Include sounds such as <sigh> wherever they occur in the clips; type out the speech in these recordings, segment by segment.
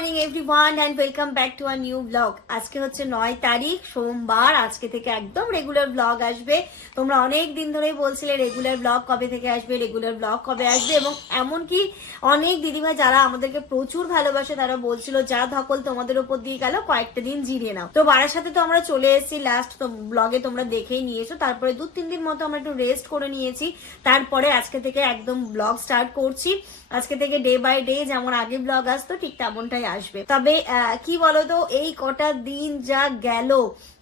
Morning everyone and welcome back to our new blog আজকে হচ্ছে নয় তারিখ, সোমবার। আজকে থেকে একদম রেগুলার ব্লগ আসবে। তোমরা অনেক দিন ধরেই বলছিলে রেগুলার ব্লগ কবে থেকে আসবে রেগুলার ব্লগ কবে আসবে, এবং এমনকি অনেক দিদিভাই যারা আমাদেরকে প্রচুর ভালোবাসে, তারা বলছিল, যা ধকল তোমাদের উপর দিয়ে গেল, কয়েকটা দিন জিরিয়ে নাও। তো বাড়ার সাথে তো আমরা চলে এসেছি। লাস্ট ব্লগে তোমরা দেখেই নিয়েছো। তারপরে দু তিন দিন মতো আমরা একটু রেস্ট করে নিয়েছি। তারপরে আজকে থেকে একদম ব্লগ স্টার্ট করছি। আজকে থেকে ডে বাই ডে যেমন আগে ব্লগ আসতো, ঠিক তেমনটাই আসবে। তবে কি বলতো, এই কটা দিন যা গেল,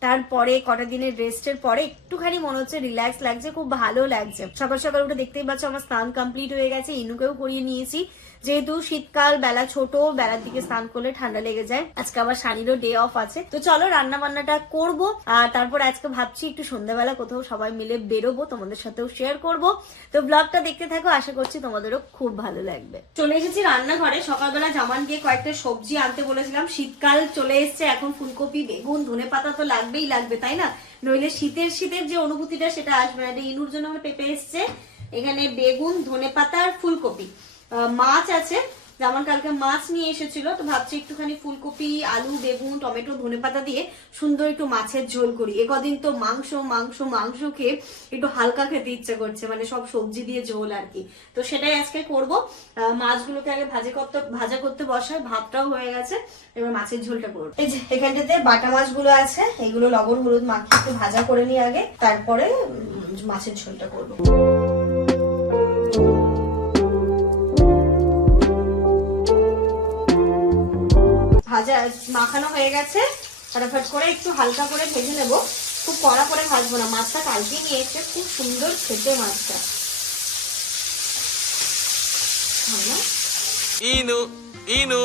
তারপরে কটা দিনের রেস্টের পরে একটুখানি মনে হচ্ছে রিল্যাক্স লাগছে, খুব ভালো লাগছে। সকাল সকাল উঠে দেখতেই পাচ্ছ আমার স্নান কমপ্লিট হয়ে গেছে, ইনুকেও করিয়ে নিয়েছি। যেহেতু শীতকাল, বেলা ছোট, বেলার দিকে স্নান করলে ঠান্ডা লেগে যায়। আজকে আবার শানিরও ডে অফ আছে। তো চলো রান্না বান্নাটা করব। আর তারপর আজকে ভাবছি একটু সন্ধ্যাবেলা কোথাও সবাই মিলে বেরোবো, তোমাদের সাথেও শেয়ার করব। তো ব্লগটা দেখতে থাকো, আশা করছি তোমাদেরও খুব ভালো লাগবে। চলে এসেছি রান্নাঘরে। সকালবেলা জামান দিয়ে কয়েকটা সবজি আনতে বলেছিলাম। শীতকাল চলে এসেছে, এখন ফুলকপি, বেগুন, ধনে পাতা তো লাগবেই লাগবে, তাই না? নইলে শীতের শীতের যে অনুভূতিটা সেটা আসবে না। এটা ইনুর জন্য আমার পেঁপে এসছে। এখানে বেগুন, ধনে পাতা আর ফুলকপি। মাছ আছে। যেমন কালকে মাছ নিয়ে এসেছিল, তো ভাবছি একটুখানি ফুলকপি, আলু, বেগুন, টমেটো, ধনেপাতা দিয়ে সুন্দর একটু মাছের ঝোল করি। এ কদিন তো মাংস মাংস মাংস খেয়ে একটু হালকা খেতে ইচ্ছে করছে মানে সব সবজি দিয়ে ঝোল আর কি। তো সেটাই আজকে করব। মাছগুলোকে আগে ভাজা করতে ভাজা করতে বসায় ভাতটাও হয়ে গেছে, এবার মাছের ঝোলটা করব। এখানটাতে বাটা মাছগুলো আছে, এগুলো লবণ, হলুদ মাখিয়ে একটু ভাজা করে নিই আগে, তারপরে মাছের ঝোলটা করব। মাখানো হয়ে গেছে। ফটাফট করে একটু হালকা করে ভেজে নেব। খুব কড়া করে ভাজবো না। মাছটা কালকে নিয়ে এসে খুব সুন্দর খেতে মাছটা। ইনু ইনু,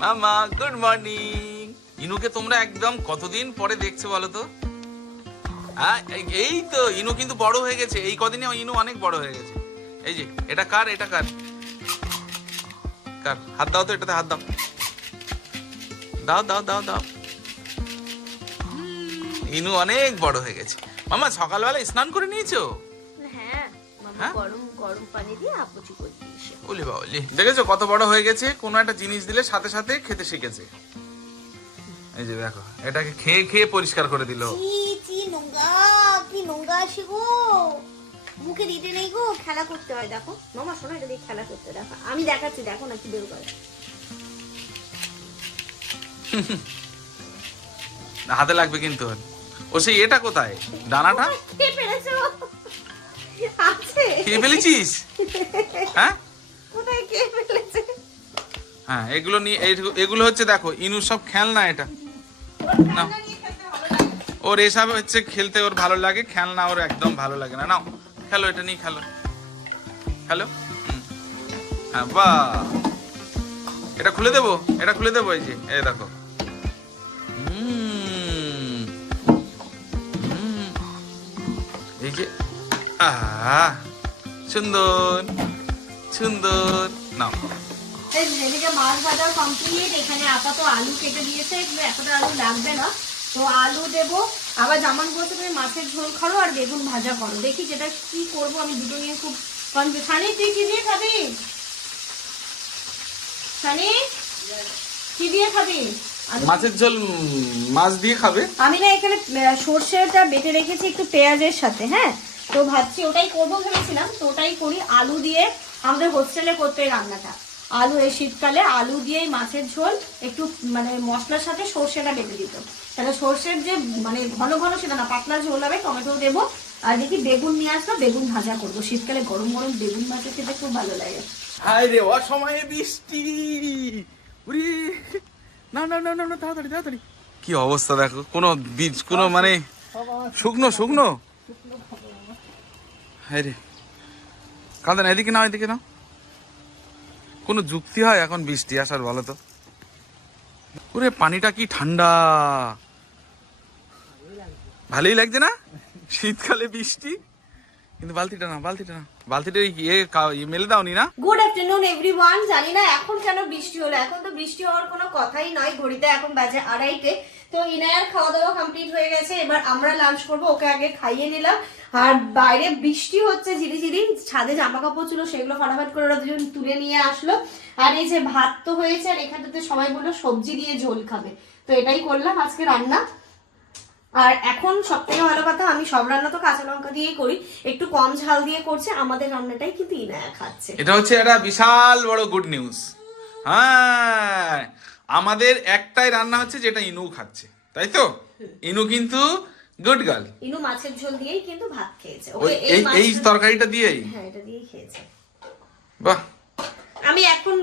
মামা গুড মর্নিং ইনুকে তোমরা একদম কতদিন পরে দেখছ বলো তো? হ্যাঁ এই তো, ইনু কিন্তু বড় হয়ে গেছে। এই কদিনে ইনু অনেক বড় হয়ে গেছে। এই যে, এটা কার এটা কার? কার? হাত দাও তো, এটাতে হাত দাও। দাও দাও দাও দাও। ইনু অনেক বড় হয়ে গেছে। মামা সকালবেলা স্নান করে নিয়েছো? হ্যাঁ মামা হ্যাঁ? গরম গরম পানি দিয়ে আপুচি করে দিয়েছে। বলি বাবলি দেখেছ কত বড় হয়ে গেছে? কোনো একটা জিনিস দিলে সাথে সাথে খেতে শিখেছে। এই যে দেখো এটাকে খেয়ে খেয়ে পরিষ্কার করে দিল। চি চি নোংরা কি নোংরা আসে গো। মুখে দিতে নেই গো খেলা করতে হয় দেখো। মামা শোনো এটা দিয়ে খেলা করতে দেখো। আমি দেখাচ্ছি দেখো না কি বের করে। <laughs> হাতে লাগবে কিন্তু। ও সেই এটা কোথায়? ডানাটা? কে ফেলেছিস? হ্যাঁ? হ্যাঁ এগুলো নিয়ে এগুলো হচ্ছে দেখো ইনু সব খেলনা এটা। নাও। ওর এসব হচ্ছে খেলতে ওর ভালো লাগে খেলনা ওর একদম ভালো লাগে না। নাও খেলো এটা নিয়ে খেলো। খেলো? হ্যাঁ বাহ। এটা খুলে দেবো? এটা খুলে দেবো এই যে এই দেখো। যে আহ সুন্দর সুন্দর নাও এদিকে মাছ ভাজা কমপ্লিট এখানে আপাতত আলু কেটে দিয়েছে এতটা আলু লাগবে না তো আলু দেবো আবার জামান বলছে তুমি মাছের ঝোল খাও আর বেগুন ভাজা করো দেখি যেটা কি করব আমি দুটো নিয়ে খুব কনফিউজ সানি তুই কি দিয়ে খাবি সানি কি দিয়ে খাবি মাছের ঝোল মাছ দিয়ে খাবে? আমি না এখানে সর্ষেটা বেটে রেখেছি একটু পেঁয়াজের সাথে হ্যাঁ? তো ভাবছি ওটাই করব ভেবেছিলাম তো ওটাই করি। আলু দিয়ে আমাদের হোস্টেলে করতে রান্নাটা। আলু এই শীতকালে আলু দিয়েই মাছের ঝোল একটু মানে মশলার সাথে সর্ষেটা বেটে দিত। তাহলে সর্ষের যে মানে ঘন ঘন সেটা না পাতলা ঝোল হবে টমেটো দেবো আর দেখি বেগুন নিয়ে আসব বেগুন ভাজা করব। শীতকালে গরম গরম বেগুন ভাজা খেতে খুব ভালো লাগে। হায় রে অসময়ে বৃষ্টি! উরি! না না না না তাড়াতাড়ি তাড়াতাড়ি। কি অবস্থা দেখো? কোনো বীজ, কোনো মানে শুকনো শুকনো? হায় রে। কাঁদে না, এদিকে নাও, এদিকে কোনো যুক্তি হয় এখন বৃষ্টি, আসার বলো তো। ওরে, পানিটা কি ঠান্ডা। ভালোই লাগছে না? শীতকালে বৃষ্টি? লাঞ্চ ওকে আগে খাইয়ে নিলাম। আর বাইরে বৃষ্টি হচ্ছে ঝিরিঝিরি। ছাদে জামা কাপড় ছিল, সেগুলো ফটাফট করে ওরা দুজন তুলে নিয়ে আসলো। আর এই যে ভাত তো হয়েছে, আর এখানটাতে সবাই বলল সবজি দিয়ে ঝোল খাবে। তো এটাই করলাম আজকে রান্না। আর এখন সব থেকে ভালো কথা আমি সব রান্না তো কাঁচা লঙ্কা দিয়েই করি। একটু কম ঝাল দিয়ে করছে আমাদের রান্নাটাই কিন্তু ইনায়া খাচ্ছে। এটা হচ্ছে একটা বিশাল বড় গুড নিউজ হ্যাঁ আমাদের একটাই রান্না হচ্ছে যেটা ইনু খাচ্ছে তাই তো? ইনু কিন্তু গুড গার্ল ইনু মাছের ঝোল দিয়েই কিন্তু ভাত খেয়েছে। ওকে এই এই তরকারিটা দিয়েই? হ্যাঁ এটা দিয়েই খেয়েছে। বাহ। আমি এখন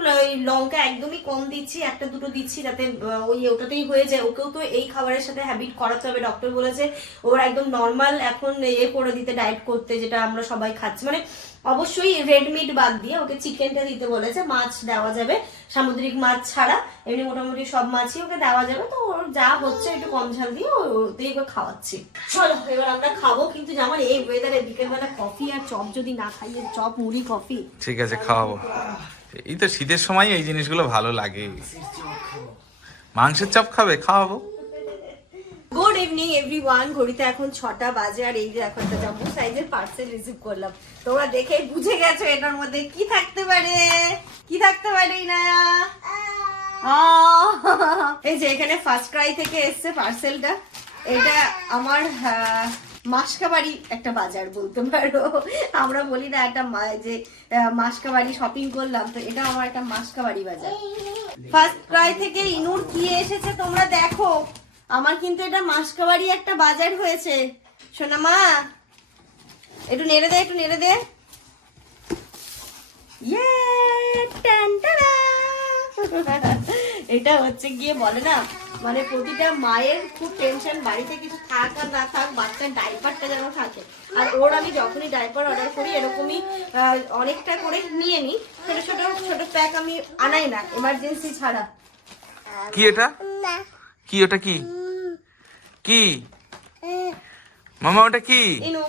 লঙ্কা একদমই কম দিচ্ছি, একটা দুটো দিচ্ছি যাতে ওই ওটাতেই হয়ে যায়। ওকেও তো এই খাবারের সাথে হ্যাবিট করাতে হবে। ডক্টর বলেছে, ওর একদম নর্মাল এখন এ করে দিতে ডায়েট করতে, যেটা আমরা সবাই খাচ্ছি। মানে অবশ্যই রেড মিট বাদ দিয়ে ওকে চিকেনটা দিতে বলেছে মাছ দেওয়া যাবে সামুদ্রিক মাছ ছাড়া। এমনি মোটামুটি সব মাছই ওকে দেওয়া যাবে তো ওর যা হচ্ছে একটু কম ঝাল দিয়ে ও- ওতেই ওকে খাওয়াচ্ছি। চলো এবার আমরা খাব কিন্তু যে আমার এই ওয়েদারে বিকেলবেলা কফি আর চপ যদি না খাইয়ে চপ মুড়ি কফি ঠিক আছে খাওয়াবো। এই তো শীতের সময় এই জিনিসগুলো ভালো লাগে। মাংসের চপ খাবে খাওয়াবো। গুড ইভিনিং এভরিওয়ান ঘড়িতে এখন ছটা বাজে আর এই যে এখন একটা জাম্বু সাইজের পার্সেল রিসিভ করলাম। তোমরা দেখে বুঝে গেছো এটার মধ্যে কি থাকতে পারে? কি থাকতে পারে ইনায়া? এই যে এখানে ফার্স্ট ক্রাই থেকে এসছে পার্সেলটা এটা আমার মাসকাবাড়ি একটা বাজার বলতে পারো। আমরা বলি না একটা যে মাসকাবাড়ি শপিং করলাম তো এটা আমার একটা মাসকাবাড়ি বাজার। ফার্স্ট ক্রাই থেকে ইনুর কি এসেছে তোমরা দেখো। আমার কিন্তু এটা মাসকাবাড়ি একটা বাজার হয়েছে। শোনা মা একটু নেড়ে দে একটু নেড়ে দে। ইয়ে, এটা হচ্ছে গিয়ে বলে না মানে প্রতিটা মায়ের খুব টেনশন বাড়িতে কিছু থাক আর না থাক বাচ্চার ডাইপারটা যেন থাকে। আর ওর আমি যখনই ডাইপার অর্ডার করি এরকমই অনেকটা করে নিয়ে নিই। ছোট ছোট ছোট প্যাক আমি আনাই না এমার্জেন্সি ছাড়া। কি এটা? কি ওটা কি? কি? মামা ওটা কি? ইনু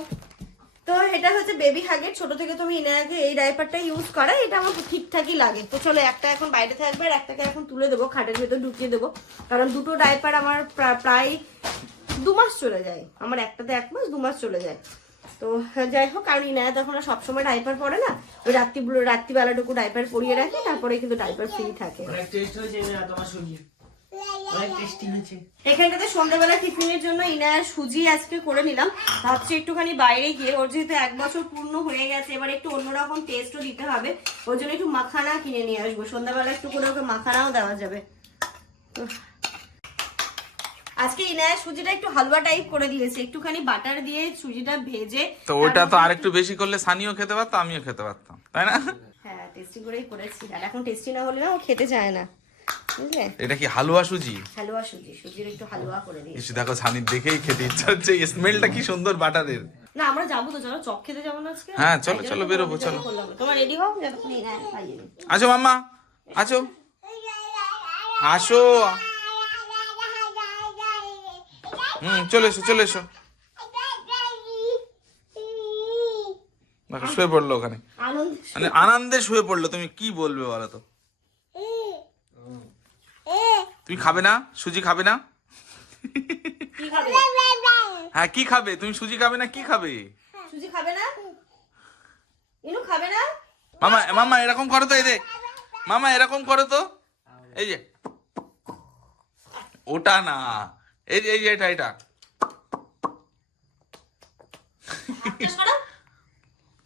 তো এটা হচ্ছে বেবি হাগের ছোট থেকে তুমি ইনায়াকে এই ডাইপারটা ইউজ করা এটা আমার ঠিকঠাকই লাগে। তো চলো একটা এখন বাইরে থাকবে আর একটাকে এখন তুলে দেবো খাটের ভেতর ঢুকিয়ে দেবো। কারণ দুটো ডাইপার আমার প্রা- প্রায় দু মাস চলে যায়। আমার একটাতে এক মাস দু মাস চলে যায়। তো যাই হোক কারণ ইনায়া তখন আর সবসময় ডাইপার পরে না? ওই রাত্রি রাত্রিবেলাটুকু ডাইপার পরিয়ে রাখে তারপরে কিন্তু ডাইপার ফ্রি থাকে। অনেক টেস্ট হয়েছে। এখানটাতে সন্ধ্যাবেলা টিফিনের জন্য ইনায়ার সুজি আজকে করে নিলাম। ভাবছি একটুখানি বাইরে গিয়ে ওর যেহেতু এক বছর পূর্ণ হয়ে গেছে এবার একটু অন্যরকম টেস্টও দিতে হবে। ওর জন্য একটু মাখানা কিনে নিয়ে আসব। সন্ধ্যাবেলা একটু করে ওকে মাখানাও দেওয়া যাবে। আজকে ইনায়ার সুজিটা একটু হালুয়া টাইপ করে দিয়েছে। একটুখানি বাটার দিয়ে সুজিটা ভেজে তো ওটা তো আরেকটু বেশি করলে সানিও খেতে পারতো আমিও খেতে পারতাম তাই না? হ্যাঁ টেস্টি করেই করেছি। আর এখন টেস্টি না হলে না ও খেতে চায় না। বুঝলে? এটা কি হালুয়া সুজি? হালুয়া সুজি সুজির একটু হালুয়া করে দিই দেখো সানির দেখেই খেতে ইচ্ছা হচ্ছে স্মেলটা কি সুন্দর বাটারের। না আমরা যাব তো চলো চপ খেতে যাব না আজকে? হ্যাঁ, চলো, চলো, বেরোবো, চলো। তোমার রেডি হও। আছো মাম্মা আছো আসো। হুম চলে এসো চলে এসো। শুয়ে পড়ল ওখানে। মানে আনন্দে শুয়ে পড়ল তুমি কি বলবে বলো তো? তুমি খাবে না? সুজি খাবে না? হ্যাঁ কি খাবে? তুমি সুজি খাবে না? কি খাবে? সুজি খাবে না? ইনু খাবে না? মামা মামা এরকম করো তো এই যে। মামা এরকম করো তো। এই যে। ওটা না। এই যে এই যে এটা এটা।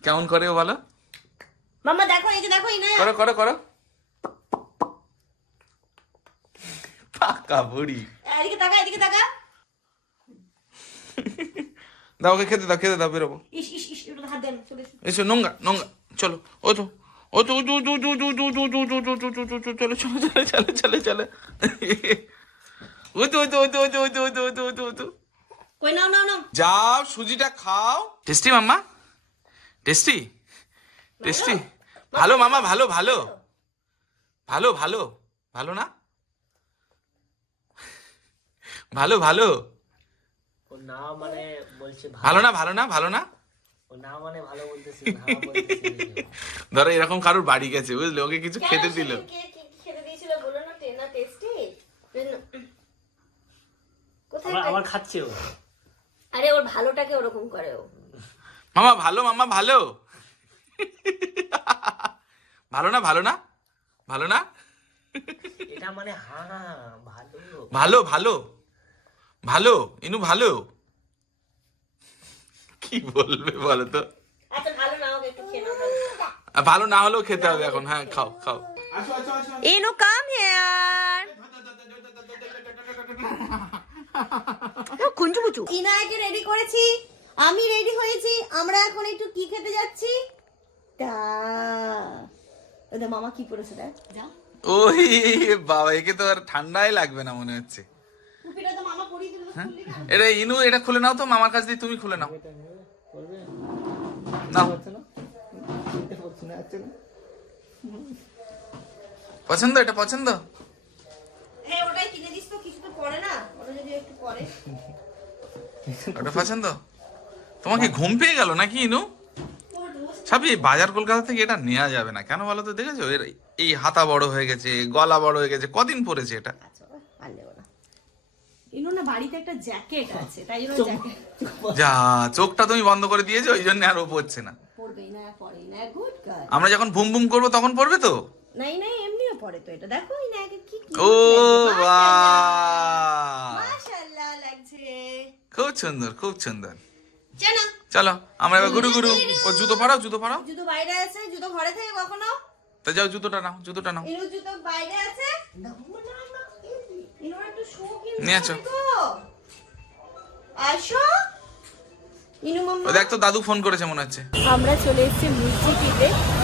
কেমন করে? ও বলো? মামা দেখো এই যে দেখো ইনা করো করো করো। পাকা বুড়ি এদিকে তাকা এদিকে তাকা দাও ওকে খেতে দাও খেতে দাও বেরোবো এসো। নোংরা নোংরা চলো ও তো ও তো ও ও চলো চলো চলো চলো চলো চলো ও তো ও তো ও তো ও তো ও তো ও তো ও তো ও তো ও তো কই নাও নাও নাও যাও সুজিটা খাও টেস্টি মাম্মা টেস্টি টেস্টি ভালো মামা ভালো ভালো ভালো ভালো ভালো না ভালো ভালো। ও না মানে বলছে ভালো। না ভালো না ভালো না? ও না মানে ভালো বলতেছিল ধরো এরকম কারোর বাড়ি গেছে বুঝলে? ওকে কিছু খেতে দিল। কে খেতে দিয়েছিল বলো না? টেনা টেস্টি কোথায় আবার খাচ্ছে ও। আরে ওর ভালোটাকে ওরকম করে ও। মামা ভালো মামা ভালো। ভালো না ভালো না? ভালো না? এটা মানে হ্যাঁ ভালো। ভালো ভালো। ভালো ইনু ভালো। কি বলবে বলো তো আচ্ছা ভালো না। আর ভালো না হলেও খেতে হবে এখন হ্যাঁ খাও খাও। ইনু কাম হেয়ার কুচু রেডি করেছি আমি রেডি হয়েছি আমরা এখন একটু কি খেতে যাচ্ছি? তা ওদের মামা কি করেছে দেখ যা। ওই বাবা একে তো আর ঠান্ডাই লাগবে না মনে হচ্ছে। এটা ইনু এটা খুলে নাও তো মামার কাছ দিয়ে তুমি খুলে নাও। না। পছন্দ? এটা পছন্দ? হ্যাঁ ওটাই কিনে দিস তো কিছু তো পরে না ওটা পছন্দ? তোমাকে ঘুম পেয়ে গেল নাকি ইনু? সাবি বাজার কলকাতা থেকে এটা নেওয়া যাবে না। কেন বলো তো দেখেছ? এর এই হাতা বড় হয়ে গেছে গলা বড় হয়ে গেছে কদিন পরেছে এটা? না বাড়িতে একটা জ্যাকেট আছে তাই জন্য জ্যাকেট। যা চোখটা তুমি বন্ধ করে দিয়েছ ওই জন্য আর ও পড়ছে না। না না গুড গার্ল আমরা যখন বুম বুম করব তখন পড়বে তো? নাই নাই এমনিও পরে তো এটা। দেখো এই নায়কে কি ও cute বাহ! মাশাআল্লাহ লাগছে। খুব সুন্দর খুব সুন্দর। চলো। আমরা এবার গুরু গুরু ও জুতো পাড়াও জুতো পাড়াও জুতো বাইরে আছে জুতো ঘরে থেকে কখনো? তা যাও জুতোটা নাও জুতোটা নাও। জুতো বাইরে আছে। ইনুর একটু শো কিনতে দেখ তো দাদু ফোন করেছে মনে হচ্ছে। আমরা চলে এসেছি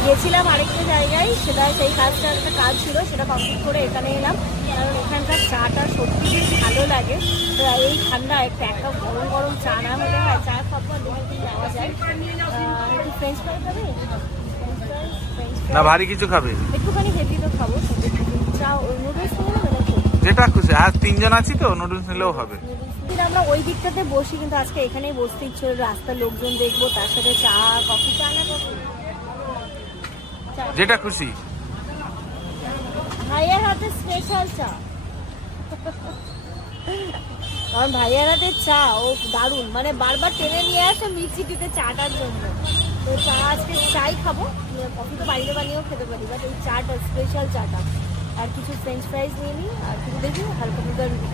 গেছিলাম আরেকটা জায়গায় সেটা সেই কাজটা একটা কাজ ছিল সেটা কমপ্লিট করে এখানে এলাম। কারণ এখানকার চাটা সত্যি ভালো লাগে। তো এই ঠান্ডা একটা একটা গরম গরম চা না হলে হয় চা খাব আর কি নেওয়া যায়। আহ, একটু ফ্রেঞ্চ ফ্রাই খাবে? না ভারী কিছু খাবে। একটুখানি হেভি তো খাব চা নুডলস নিয়ে নেবে নাকি যেটা খুশি। আর তিনজন আছি তো নুডলস নিলেও হবে। আমরা ওই দিকটাতে বসি কিন্তু আজকে এখানেই বসতে ইচ্ছে হলো। রাস্তার লোকজন দেখব তার সাথে চা কফি চা না যেটা খুশি। ভাইয়ের হাতে স্পেশাল চা। কারণ ভাইয়ের হাতে চা ও দারুণ। মানে বারবার টেনে নিয়ে আসে মিক্সি দিতে চাটার জন্য। তো চা আজকে চাই খাব। কফি তো বাড়িতে বানিয়েও খেতে পারি বাট এই চাটা স্পেশাল চাটা। আর কিছু ফ্রেঞ্চ ফ্রাইজ নিয়ে নিই আর কিছু দেখি হালকা ফুলকা কিছু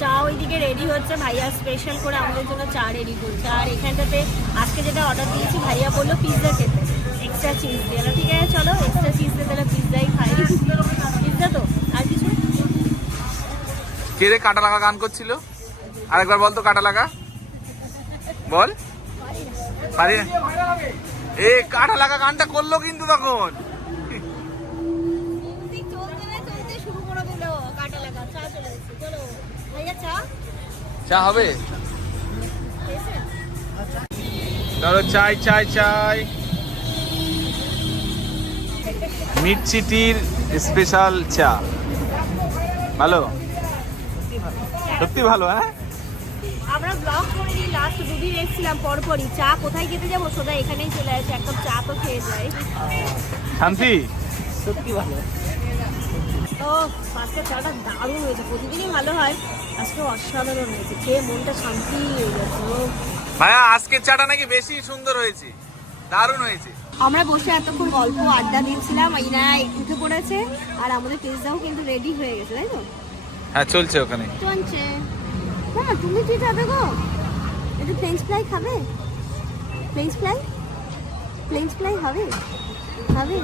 চা ওইদিকে রেডি হচ্ছে ভাইয়া স্পেশাল করে আমাদের জন্য চা রেডি করছে। আর এখানটাতে আজকে যেটা অর্ডার দিয়েছি ভাইয়া বলল পিৎজা খেতে। এক্সট্রা চিজ দিয়ে ঠিক আছে চলো এক্সট্রা চিজ দিয়ে তাহলে পিৎজাই খাই। পিৎজা তো আর কিছু? কে রে কাটা লাগা গান করছিল? আরেকবার বল তো কাটা লাগা। বল। পারি এ কাটা লাগা গানটা করল কিন্তু তখন। চা হবে? ধরো চাই চাই চাই। মিটসিটির স্পেশাল চা। ভালো? সত্যি ভালো হ্যাঁ? আমরা ব্লগ করে দিই লাস্ট দুদিন এসেছিলাম পরপরই। চা কোথায় খেতে যাব? সোজা এখানেই চলে আসে এক কাপ চা তো খেয়ে যাই। শান্তি? সত্যি ভালো। আজকে চাটা দারুণ হয়েছে প্রতিদিনই ভালো হয়। আজকে অসাধারণ হয়েছে খেয়ে মনটা শান্তি হয়ে গেছে। ভাইয়া আজকের চাটা নাকি বেশি সুন্দর হয়েছে। দারুণ হয়েছে। আমরা বসে এতক্ষণ গল্প আড্ডা দিচ্ছিলাম ইনা উঠে পড়েছে আর আমাদের পিৎজাও কিন্তু রেডি হয়ে গেছে তাই তো? হ্যাঁ চলছে ওখানে। চলছে। হ্যাঁ তুমি কি খাবে গো? একটু ফ্রেঞ্চ ফ্রাই খাবে? ফ্রেঞ্চ ফ্রাই ফ্রেঞ্চ ফ্রাই হবে? হবে?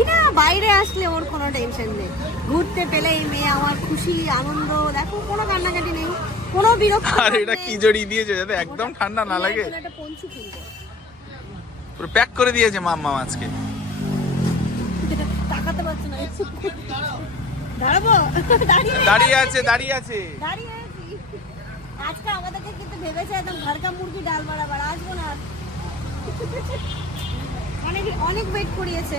ইনা বাইরে আসলে ওর কোনো টেনশন নেই। ঘুরতে পেলে এই মেয়ে আমার খুশি আনন্দ দেখো কোনো কান্নাকাটি নেই। কোনো বিরক্ত আর এটা কি জড়িয়ে দিয়েছে যাতে একদম ঠান্ডা না লাগে। একটা পঞ্চু কিনবো পুরো প্যাক করে দিয়েছে মাম্মা আজকে। তাকাতে পারছি না। দাঁড়াবো। দাঁড়িয়ে। আছে দাঁড়িয়ে আছে। দাঁড়িয়ে। আছি আজকে আমাদেরকে কিন্তু ভেবেছে একদম ঘরকা মুরগি ডাল বাড়াবার আসব না। অনেক অনেক ওয়েট করিয়েছে।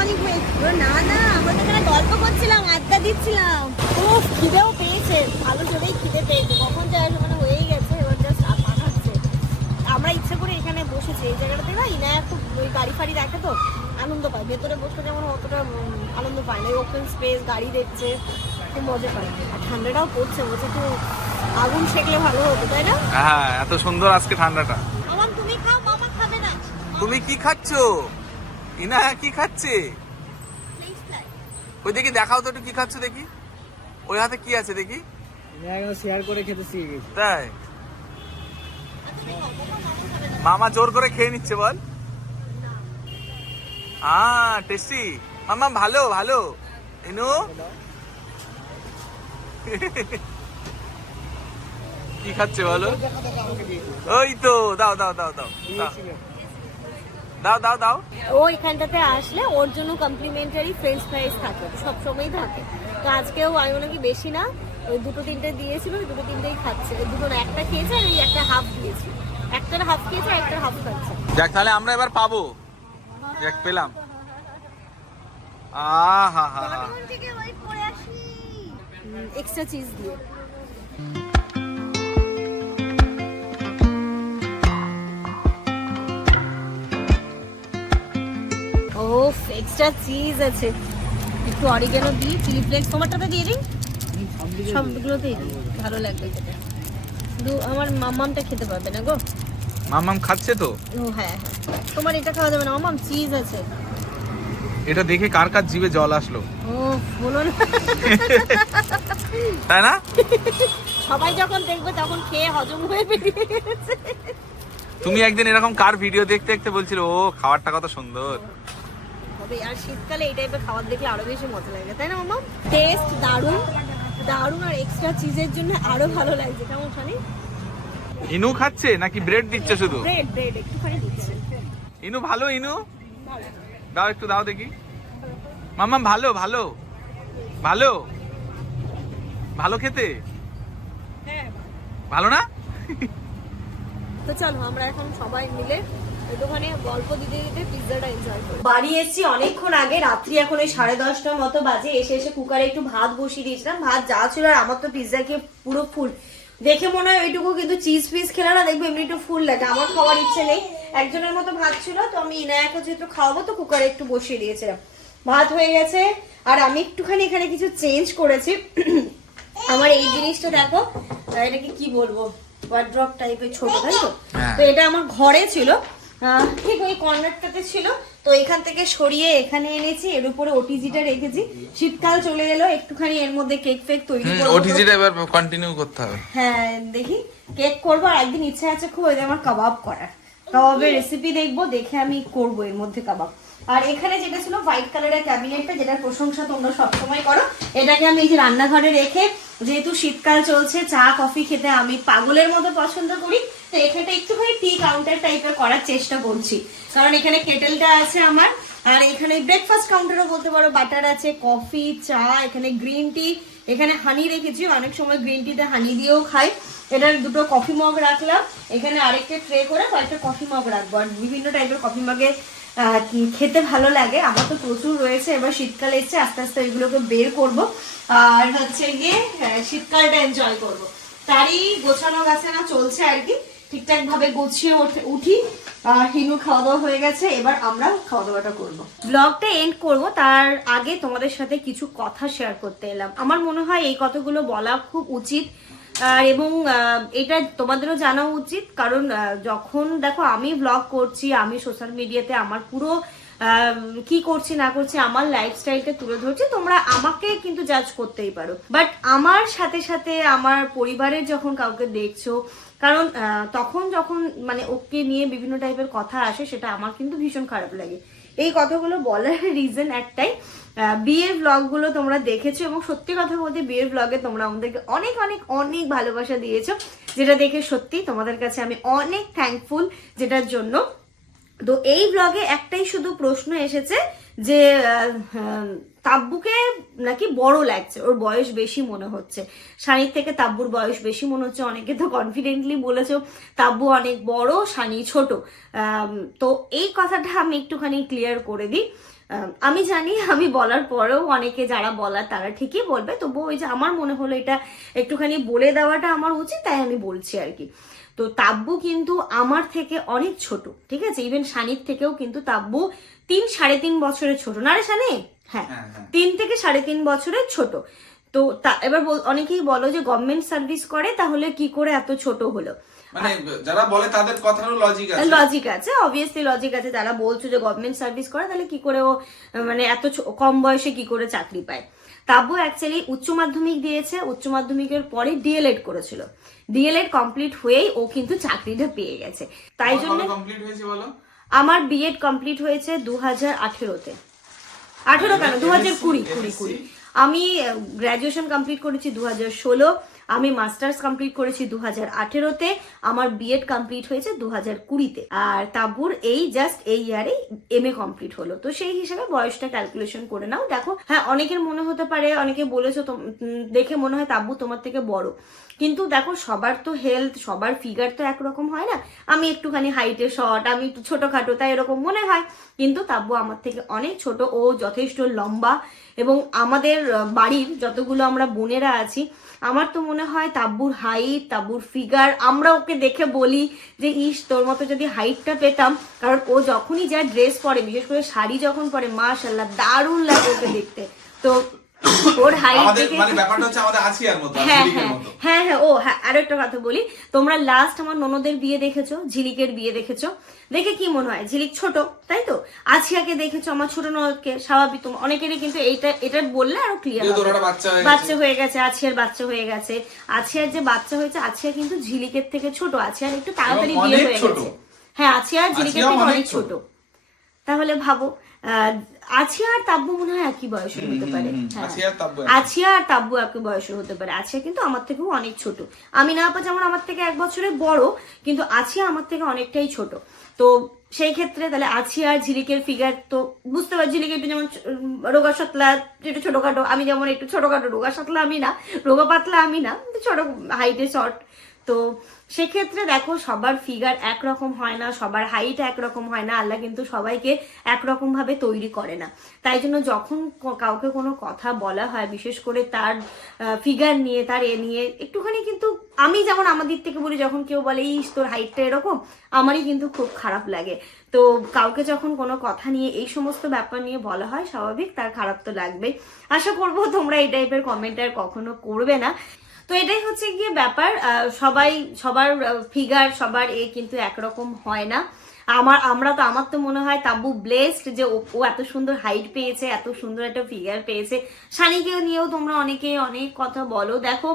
অনেক হয়েছে ও না না আমরা তো এখানে গল্প করছিলাম আড্ডা দিচ্ছিলাম। ও খিদেও পেয়েছে। ভালো জোরেই খিদে পেয়েছে। কখন যায় মানে হয়েই গেছে এবার জাস্ট পাঠাচ্ছে। আমরা ইচ্ছা করে এখানে বসেছি। এই জায়গাটাতে না ইনায়া খুব ওই গাড়ি ফাড়ি দেখে তো আনন্দ পায়। ভেতরে বসে যেমন অতটা আনন্দ পায় না। ওপেন স্পেস গাড়ি দেখছে খুব মজা পায়। আর ঠান্ডাটাও পড়ছে বলছে একটু আগুন সেকলে ভালো হতো তাই না? হ্যাঁ এত সুন্দর আজকে ঠান্ডাটা। আমার তুমি খাও মামা খাবে না। তুমি কি খাচ্ছো? ইনা কি খাচ্ছে? ওই দেখি দেখাও তো একটু কি খাচ্ছ দেখি। ওই হাতে কি আছে দেখি? শেয়ার করে খেতে শিখে গেছি। তাই? মামা জোর করে খেয়ে নিচ্ছে বল। আহ টেস্টি। মামা ভালো ভালো। ইনু <laughs> কি খাচ্ছে বলো? ওই তো দাও দাও দাও দাও দাও। দাও দাও ও এখানটাতে আসলে ওর জন্য কমপ্লিমেন্টারি ফ্রেঞ্চ ফ্রাইস থাকে সব সময়ই থাকে। তো আজকেও আমি মনে কি বেশি না ওই দুটো তিনটে দিয়েছিল দুটো তিনটেই খাচ্ছে। দুটো না একটা খেয়েছে আর এই একটা হাফ দিয়েছি। একটার হাফ খেয়েছে আর একটার হাফ খাচ্ছে। যাক তাহলে আমরা এবার পাবো। যাক পেলাম। আহা হা হা। থেকে ওই পরে আসি? এক্সট্রা চিজ দিয়ে। এক্সট্রা চিজ আছে। একটু অরিগেনো দিই চিলি ফ্লেক্স তোমারটাতে দিয়ে দিই? সবগুলোতেই দিই ভালো লাগবে খেতে। শুধু আমার মাম্মামটা খেতে পারবে না গো। মামাম খাচ্ছে তো? ও হ্যাঁ হ্যাঁ। তোমার এটা খাওয়া যাবে না মাম্মাম চিজ আছে। এটা দেখে কার কার জিভে জল আসলো? ও বলো না। তাই না? সবাই যখন দেখবে তখন খেয়ে হজম হয়ে বেরিয়ে তুমি একদিন এরকম কার ভিডিও দেখতে দেখতে বলছিল ও খাবারটা কত সুন্দর। হবে। আর শীতকালে এই টাইপের খাবার দেখলে আরও বেশি মজা লাগে তাই না মামা টেস্ট দারুণ। দারুণ আর এক্সট্রা চিজের জন্য আরও ভালো লাগছে। কেমন শানি ইনু খাচ্ছে নাকি ব্রেড দিচ্ছে শুধু? ব্রেড ব্রেড একটুখানি দিচ্ছে। ইনু ভালো ইনু? দাও একটু দাও দেখি। মাম্মা ভালো ভালো। ভালো? ভালো খেতে? হ্যাঁ ভালো না? তো চলো আমরা এখন সবাই মিলে একটুখানি গল্প দিতে দিতে পিৎজাটা বাড়ি এসেছি অনেকক্ষণ আগে রাত্রি এখন ওই সাড়ে দশটার মতো বাজে এসে এসে কুকারে একটু ভাত বসিয়ে দিয়েছিলাম। ভাত যা ছিল আর আমার তো পিৎজা খেয়ে পুরো ফুল দেখে মনে হয় ওইটুকু কিন্তু চিজ পিস খেলে না দেখব এমনি একটু ফুল লাগে। আমার খাওয়ার ইচ্ছে নেই। একজনের মতো ভাত ছিল তো আমি ইনায়াকে যেহেতু খাওয়াবো তো কুকারে একটু বসিয়ে দিয়েছিলাম। ভাত হয়ে গেছে আর আমি একটুখানি এখানে কিছু চেঞ্জ করেছি। আমার এই জিনিসটা দেখো এটাকে কি বলব? ওয়ার্ড্রপ টাইপের ছোট তাই তো? হ্যাঁ। তো এটা আমার ঘরে ছিল। ঠিক ওই কর্নারটাতে ছিল। তো এখান থেকে সরিয়ে এখানে এনেছি এর উপরে ওটিজিটা রেখেছি। শীতকাল চলে এলো একটুখানি এর মধ্যে কেক ফেক তৈরি করব। ওটিজিটা এবার কন্টিনিউ করতে হবে। হ্যাঁ দেখি। কেক করব আর একদিন ইচ্ছা আছে খুব ওই আমার কাবাব করার। কাবাবের রেসিপি দেখব দেখে আমি করব এর মধ্যে কাবাব আর এখানে যেটা ছিল হোয়াইট কালারের ক্যাবিনেটটা যেটার প্রশংসা তোমরা সবসময় করো এটাকে আমি এই যে রান্নাঘরে রেখে যেহেতু শীতকাল চলছে চা কফি খেতে আমি পাগলের মতো পছন্দ করি তো এখানটা একটুখানি টি কাউন্টার টাইপের করার চেষ্টা করছি। কারণ এখানে কেটেলটা আছে আমার, আর এখানে ব্রেকফাস্ট কাউন্টারও বলতে পারো বাটার আছে কফি চা, এখানে গ্রিন টি এখানে হানি রেখেছি, অনেক সময় গ্রিন টিতে হানি দিয়েও খাই। এটার দুটো কফি মগ রাখলাম, এখানে আরেকটা ট্রে করে কয়েকটা কফি মগ রাখব। আর বিভিন্ন টাইপের কফি মগে খেতে ভালো লাগে, আমার তো প্রচুর রয়েছে, এবার শীতকাল এসছে, আস্তে আস্তে এগুলোকে বের করব। আর হচ্ছে গিয়ে শীতকালটা এনজয় করব। তারই গোছানো গাছানো চলছে আর কি। ঠিকঠাক ভাবে গুছিয়ে উঠি। হিনু খাওয়া দাওয়া হয়ে গেছে, এবার আমরা খাওয়া দাওয়াটা করব। ব্লগটা এন্ড করব, তার আগে তোমাদের সাথে কিছু কথা শেয়ার করতে এলাম। আমার মনে হয় এই কথাগুলো বলা খুব উচিত এবং এটা তোমাদেরও জানা উচিত, কারণ যখন দেখো আমি ব্লগ করছি, আমি সোশ্যাল মিডিয়াতে আমার পুরো কি করছি, না করছি, আমার লাইফস্টাইলটা তুলে ধরছি, তোমরা আমাকে কিন্তু জাজ করতেই পারো। বাট আমার সাথে সাথে আমার পরিবারের যখন কাউকে দেখছ কারণ তখন যখন মানে ওকে নিয়ে বিভিন্ন টাইপের কথা আসে, সেটা আমার কিন্তু ভীষণ খারাপ লাগে। এই কথাগুলো বলার <laughs> রিজন একটাই বিয়ের ব্লগগুলো তোমরা দেখেছ এবং সত্যি কথা বলতে বিয়ের ব্লগে তোমরা আমাদেরকে অনেক অনেক অনেক ভালোবাসা দিয়েছ, যেটা দেখে সত্যি তোমাদের কাছে আমি অনেক থ্যাঙ্কফুল যেটার জন্য। তো এই ব্লগে একটাই শুধু প্রশ্ন এসেছে যে তাব্বুকে নাকি বড় লাগছে, ওর বয়স বেশি মনে হচ্ছে। সানির থেকে তাব্বুর বয়স বেশি মনে হচ্ছে, অনেকে তো কনফিডেন্টলি বলেছ তাব্বু অনেক বড় সানি ছোট। তো এই কথাটা আমি একটুখানি ক্লিয়ার করে দিই। আমি জানি, আমি বলার পরেও অনেকে যারা বলার, তারা ঠিকই বলবে তবু ওই যে আমার মনে হলো এটা একটুখানি বলে দেওয়াটা আমার উচিত, তাই আমি বলছি আর কি। তো তাব্বু কিন্তু আমার থেকে অনেক ছোট ঠিক আছে? ইভেন সানির থেকেও কিন্তু তাব্বু তিন সাড়ে তিন বছরের ছোট। না রে সানি হ্যাঁ হ্যাঁ হ্যাঁ। তিন থেকে সাড়ে তিন বছরের ছোট। তো এবার অনেকেই বলো যে গভর্নমেন্ট সার্ভিস করে তাহলে কি করে এত ছোট হলো? মানে যারা বলে তাদের কথারও লজিক আছে। লজিক আছে অবভিয়াসলি লজিক আছে। যারা বলছো যে গভর্নমেন্ট সার্ভিস করে তাহলে কি করে ও মানে এত কম বয়সে কি করে চাকরি পায়? তাব্বু অ্যাকচুয়ালি উচ্চ মাধ্যমিক দিয়েছে উচ্চ মাধ্যমিকের পরে ডিএলএড করেছিল। ডিএলএড কমপ্লিট হয়েই ও কিন্তু চাকরিটা পেয়ে গেছে। তাই জন্য কমপ্লিট হয়েছে বলো? আমার বিএড কমপ্লিট হয়েছে দু হাজার আঠেরোতে। আঠেরো কেন? দু হাজার কুড়ি কুড়ি কুড়ি। আমি গ্র্যাজুয়েশন কমপ্লিট করেছি দু হাজার ষোলো। আমি মাস্টার্স কমপ্লিট করেছি দু হাজার আঠেরোতে, আমার বিএড কমপ্লিট হয়েছে দু হাজার কুড়িতে। আর তাবুর এই জাস্ট এই ইয়ারেই এম এ কমপ্লিট হলো। তো সেই হিসেবে বয়সটা ক্যালকুলেশন করে নাও। দেখো হ্যাঁ অনেকের মনে হতে পারে, অনেকে বলেছ দেখে মনে হয় তাব্বু তোমার থেকে বড়। কিন্তু দেখো, সবার তো হেলথ সবার ফিগার তো একরকম হয় না। আমি একটুখানি হাইটে শর্ট আমি একটু ছোটোখাটো, তাই এরকম মনে হয়। কিন্তু তাব্বু আমার থেকে অনেক ছোট, ও যথেষ্ট লম্বা এবং আমাদের বাড়ির যতগুলো আমরা বোনেরা আছি আমার তো মনে হয় তাব্বুর হাইট তাব্বুর ফিগার আমরা ওকে দেখে বলি যে, ইস, তোর মতো যদি হাইটটা পেতাম। কারণ ও যখনই যা ড্রেস পরে, বিশেষ করে শাড়ি যখন পরে মাশাল্লাহ দারুণ লাগে ওকে দেখতে। তো ওর হাইট দেখে মানে ব্যাপারটা হচ্ছে আমাদের আসিয়ার মতো হ্যাঁ হ্যাঁ। হ্যাঁ হ্যাঁ ও হ্যাঁ আরও একটা কথা বলি। তোমরা লাস্ট আমার ননদের বিয়ে দেখেছ ঝিলিকের বিয়ে দেখেছ। দেখে কি মনে হয়? ঝিলিক ছোট তাই তো? আছিয়াকে দেখেছ আমার ছোট ননদকে? স্বাভাবিক তোমার অনেকেরই কিন্তু এইটা এটা বললে আরও ক্লিয়ার বাচ্চা হয়ে গেছে। আছিয়ার বাচ্চা হয়ে গেছে। আছিয়ার যে বাচ্চা হয়েছে আছিয়া কিন্তু ঝিলিকের থেকে ছোট। আছিয়ার একটু তাড়াতাড়ি বিয়ে হয়ে গেছে। হ্যাঁ আছিয়া ঝিলিকের থেকে অনেক ছোট। ছোট। তাহলে ভাবো আহ, আছিয়া আর তাব্বু মনে হয় একই বয়সের হতে পারে। হ্যাঁ। আছিয়া আর তাব্বু একই। বয়সের হতে পারে। আছিয়া কিন্তু আমার থেকেও অনেক ছোট। আমি না আপা যেমন আমার থেকে এক বছরের বড় কিন্তু আছিয়া আমার থেকে অনেকটাই ছোট। তো সেই ক্ষেত্রে তাহলে আছিয়া আর ঝিলিকের ফিগার তো বুঝতে পারছি ঝিলিক একটু যেমন রোগা সাতলা একটু ছোটখাটো। আমি যেমন একটু ছোটখাটো রোগা সাতলা আমি না রোগা পাতলা আমি না ছোট হাইটে শর্ট তো সেক্ষেত্রে দেখো সবার ফিগার একরকম হয় না, সবার হাইট একরকম হয় না, আল্লাহ কিন্তু সবাইকে একরকম ভাবে তৈরি করে না। তাই জন্য যখন কাউকে কোনো কথা বলা হয়, বিশেষ করে তার ফিগার নিয়ে, তার এ নিয়ে, একটুখানি কিন্তু আমি যেমন আমার দিক থেকে বলি, যখন কেউ বলে, ইস, তোর হাইটটা এরকম, আমারই কিন্তু খুব খারাপ লাগে। তো কাউকে যখন কোনো কথা নিয়ে, এই সমস্ত ব্যাপার নিয়ে বলা হয়, স্বাভাবিক, তার খারাপ তো লাগবে আশা করব তোমরা এই টাইপের কমেন্ট আর কখনো করবে না। তো এটাই হচ্ছে গিয়ে ব্যাপার সবাই, সবার ফিগার সবার এ কিন্তু একরকম হয় না। আমার, আমরা তো, আমার তো মনে হয় তাবু ব্লেসড যে ও এত সুন্দর হাইট পেয়েছে, এত সুন্দর একটা ফিগার পেয়েছে। সানিকে নিয়েও তোমরা অনেকে অনেক কথা বলো। দেখো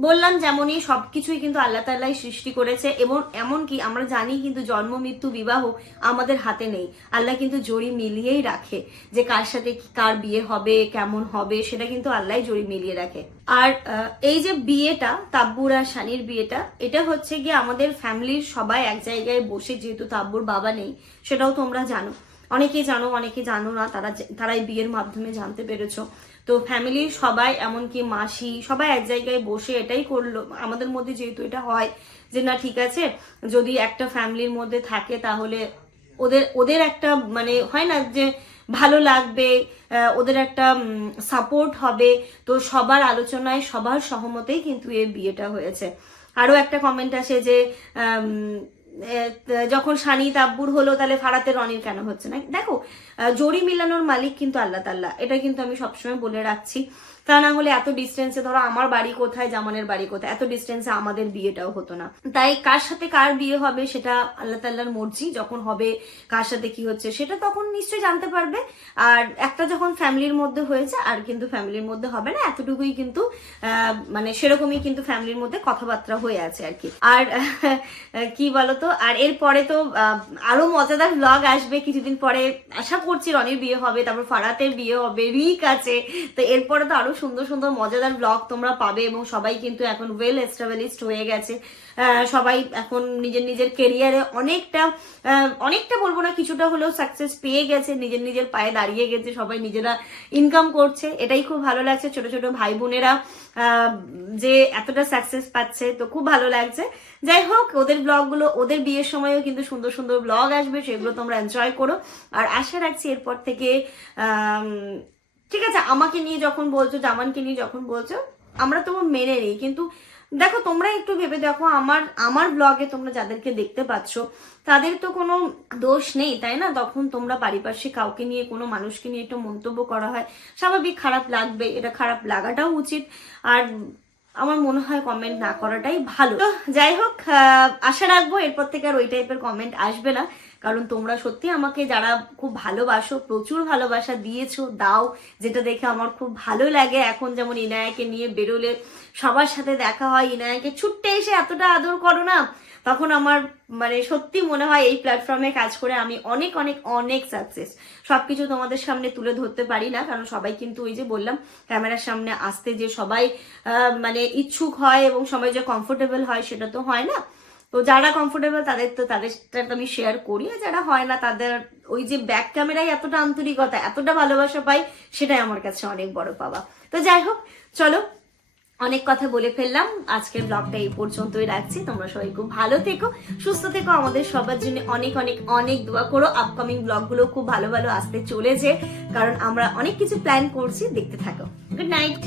বললাম যেমনই সবকিছুই কিন্তু আল্লাহ তাল্লাহ সৃষ্টি করেছে এবং এমনকি আমরা জানি কিন্তু জন্ম, মৃত্যু, বিবাহ আমাদের হাতে নেই। আল্লাহ কিন্তু জড়ি মিলিয়েই রাখে যে কার সাথে কার বিয়ে হবে, কেমন হবে, সেটা কিন্তু আল্লাহ জড়ি মিলিয়ে রাখে। আর এই যে বিয়েটা, তাব্বুর আর শানির বিয়েটা, এটা হচ্ছে গিয়ে আমাদের ফ্যামিলির সবাই এক জায়গায় বসে যেহেতু তাব্বুর বাবা নেই, সেটাও তোমরা জানো। অনেকেই জানো অনেকে জানো না, তারা যে- তারা এই বিয়ের মাধ্যমে জানতে পেরেছ। তো ফ্যামিলির সবাই, এমনকি মাসি, সবাই এক জায়গায় বসে এটাই করল। আমাদের মধ্যে যেহেতু এটা হয় যে, না, ঠিক আছে, যদি একটা ফ্যামিলির মধ্যে থাকে তাহলে ওদের ওদের একটা মানে হয় না যে, ভালো লাগবে ওদের একটা সাপোর্ট হবে। তো সবার আলোচনায়, সবার সহমতেই কিন্তু এই বিয়েটা হয়েছে। আরও একটা কমেন্ট আসে যে যখন সানি তাব্বুর হলো, তাহলে ফারাতে রনির কেন হচ্ছে না? দেখো জড়ি মিলানোর মালিক কিন্তু আল্লাহ তাল্লাহ এটা কিন্তু আমি সবসময় বলে রাখছি। তা না হলে এত ডিস্টেন্সে ধরো আমার বাড়ি কোথায়, জামানের বাড়ি কোথায়, এত ডিস্টেন্সে আমাদের বিয়েটাও হতো না। তাই কার সাথে কার বিয়ে হবে সেটা আল্লাহ তাল্লাহর মর্জি, যখন হবে কার সাথে কি হচ্ছে সেটা তখন নিশ্চয়ই জানতে পারবে। আর একটা যখন ফ্যামিলির মধ্যে হয়েছে, আর কিন্তু ফ্যামিলির মধ্যে হবে না, এতটুকুই কিন্তু মানে সেরকমই কিন্তু ফ্যামিলির মধ্যে কথাবার্তা হয়ে আছে আর কি। আর, <laughs> কি বলতো, আর এরপরে তো আরও মজাদার ব্লগ আসবে কিছুদিন পরে। আশা করছি রনির বিয়ে হবে, তারপর ফারাতের বিয়ে হবে, রিক আছে। তো এরপরে তো আরও সুন্দর সুন্দর মজাদার ব্লগ তোমরা পাবে এবং সবাই কিন্তু এখন ওয়েল এস্টাবলিশড হয়ে গেছে। সবাই এখন নিজের নিজের কেরিয়ারে অনেকটা অনেকটা বলব না কিছুটা হলেও সাকসেস পেয়ে গেছে, নিজের নিজের পায়ে দাঁড়িয়ে গেছে, সবাই নিজেরা ইনকাম করছে। এটাই খুব ভালো লাগছে ছোট ছোট ভাই বোনেরা যে এতটা সাকসেস পাচ্ছে, তো খুব ভালো লাগছে। যাই হোক, ওদের ব্লগগুলো ওদের বিয়ের সময়ও কিন্তু সুন্দর সুন্দর ব্লগ আসবে, সেগুলো তোমরা এনজয় করো। আর আশা রাখছি এরপর থেকে ঠিক আছে, আমাকে নিয়ে যখন বলছো, জামানকে নিয়ে যখন বলছো, আমরা তো মেনে নিই। কিন্তু দেখো, তোমরা একটু ভেবে দেখো, আমার আমার ব্লগে তোমরা যাদেরকে দেখতে পাচ্ছ, তাদের তো কোনো দোষ নেই, তাই না? তখন তোমরা পারিপার্শ্বিক কাউকে নিয়ে, কোনো মানুষকে নিয়ে একটু মন্তব্য করা হয়। স্বাভাবিক খারাপ লাগবে, এটা খারাপ লাগাটাও উচিত। আর আমার মনে হয় কমেন্ট না করাটাই ভালো। তো যাই হোক আশা রাখব এরপর থেকে আর ওই টাইপের কমেন্ট আসবে না। কারণ তোমরা সত্যি আমাকে যারা খুব ভালোবাসো, প্রচুর ভালোবাসা দিয়েছ, দাও, যেটা দেখে আমার খুব ভালো লাগে। এখন যেমন ইনায়াকে নিয়ে বেরোলে, সবার সাথে দেখা হয়, ইনায়াকে ছুট্টে এসে এতটা আদর করো না, তখন আমার মানে সত্যি মনে হয় এই প্ল্যাটফর্মে কাজ করে আমি অনেক অনেক অনেক সাকসেস সবকিছু তোমাদের সামনে তুলে ধরতে পারি না, কারণ সবাই কিন্তু ওই যে বললাম, ক্যামেরার সামনে আসতে যে সবাই মানে ইচ্ছুক হয় এবং সবাই যে কমফোর্টেবল হয়, সেটা তো হয় না। তো যারা কমফোর্টেবল তাদের তো তাদেরটা আমি শেয়ার করি। আর যারা হয় না, তাদের ওই যে ব্যাক ক্যামেরায় এতটা আন্তরিকতা, এতটা ভালোবাসা পাই, সেটাই আমার কাছে অনেক বড় পাওয়া। তো যাই হোক, চলো, অনেক কথা বলে ফেললাম। আজকের ব্লগটা এই পর্যন্তই রাখছি। তোমরা সবাই খুব ভালো থেকো, সুস্থ থেকো। আমাদের সবার জন্য অনেক অনেক অনেক দোয়া করো। আপকামিং ব্লগগুলো খুব ভালো ভালো আসতে চলেছে। কারণ আমরা অনেক কিছু প্ল্যান করছি। দেখতে থাকো। Good night